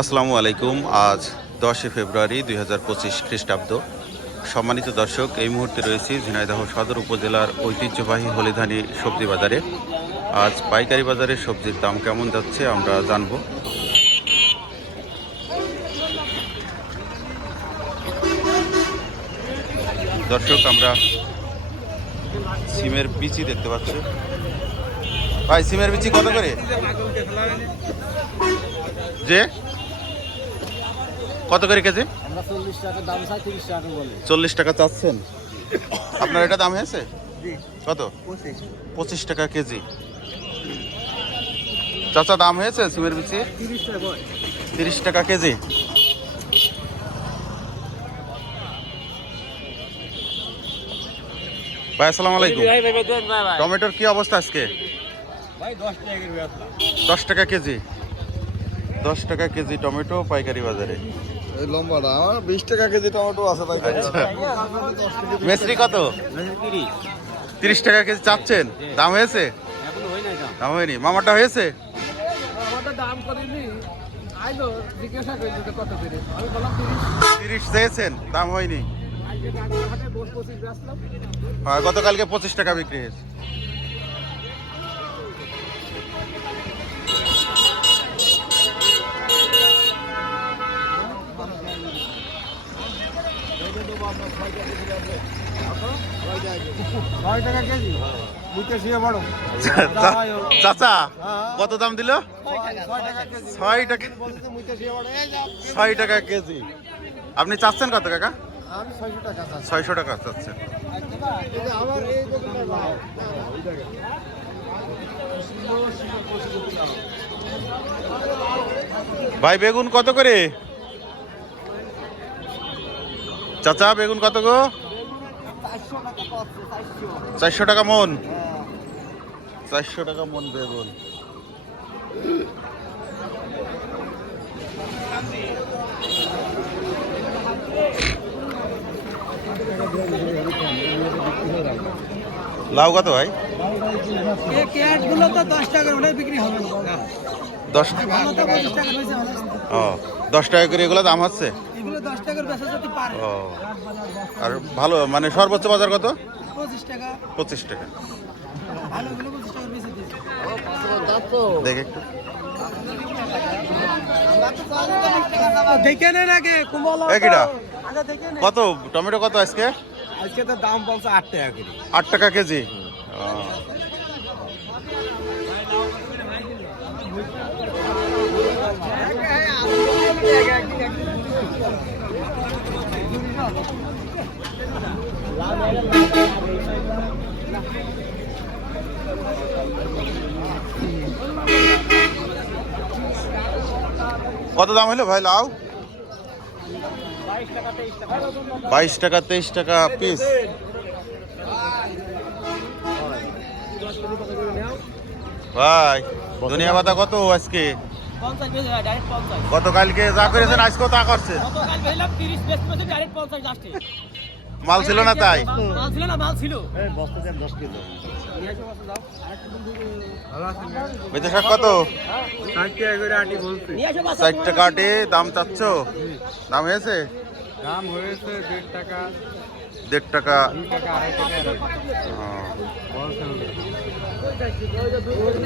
আসসালামু আলাইকুম। আজ দশই ফেব্রুয়ারি দুই হাজার পঁচিশ খ্রিস্টাব্দ। সম্মানিত দর্শক, এই মুহূর্তে রয়েছি ঝিনাইদহ সদর উপজেলার ঐতিহ্যবাহী হলিধানি সবজি বাজারে। আজ পাইকারি বাজারে সবজির দাম কেমন যাচ্ছে আমরা জানব। দর্শক, আমরা সিমের বিচি দেখতে পাচ্ছি। ভাই, সিমের বিচি কত করে? যে? কত করে কেজি? চল্লিশ টাকা দাম চাই তিরিশ টাকা বলি। চল্লিশ টাকা চাচ্ছেন? আপনার এটা দাম হয়েছে? কত? পঁচিশ। টাকা কেজি। চাচা দাম হয়েছে সিমের বিচি? তিরিশ টাকা কেজি। ভাই আসসালামু আলাইকুম। টমেটোর কি অবস্থা আজকে? দশ টাকা কেজি। দশ টাকা কেজি টমেটো পাইকারি বাজারে। এই লম্বাটা আমার বিশ টাকা কেজি টমেটো আছে তাই আচ্ছা। মেসরি কত? তিরিশ টাকা কেজি চাচ্ছেন? দাম হয়েছে? হয় দাম হয়নি। মামারটা হয়েছে? দাম করিনি তিরিশ চেয়েছেন দাম হয়নি। আর গতকালকে পঁচিশ টাকা বিক্রি হয়েছে। চাচা কত দাম দিল? ছয় টাকা কেজি। ছয় টাকা কেজি। আপনি চাচ্ছেন কত কাকা? ছয়শো টাকা চাচ্ছেন। ভাই বেগুন কত করে? চাচা বেগুন কত গো? চারশো টাকা পাচ্ছি চারশো চারশো টাকা মন চারশো টাকা মন বেগুন লাউ কত ভাই দশ টাকা করে এগুলো দাম হচ্ছে? এগুলো দশ টাকার বেচা যেতে পারে। ও আর ভালো মানে সর্বোচ্চ বাজার কত? পঁচিশ টাকা। পঁচিশ টাকা। ভালো গুলো পঁচিশ টাকার বেশি দিয়েছে দেখে একটু। দেখে নেন আগে কুমলা এ কিডা? আচ্ছা কত? টমেটো কত আজকে? আজকে তো দাম বলছে আট টাকা করে আট টাকা কেজি? ও। কত দাম হলো ভাই? লাউ বাইশ টাকা, তেইশ টাকা পিস ভাই, ধনিয়া পাতা কত আজকে? গতকালকে যা করেছেন আজকেও তা লাস্টে মাল ছিল না তাই? মাল ছিল না মাল ছিল। বেঁচে কত? ষাট টাকা আটে দাম চাচ্ছ? দাম হয়েছে? দাম হয়েছে দেড় টাকা। দেড় টাকা।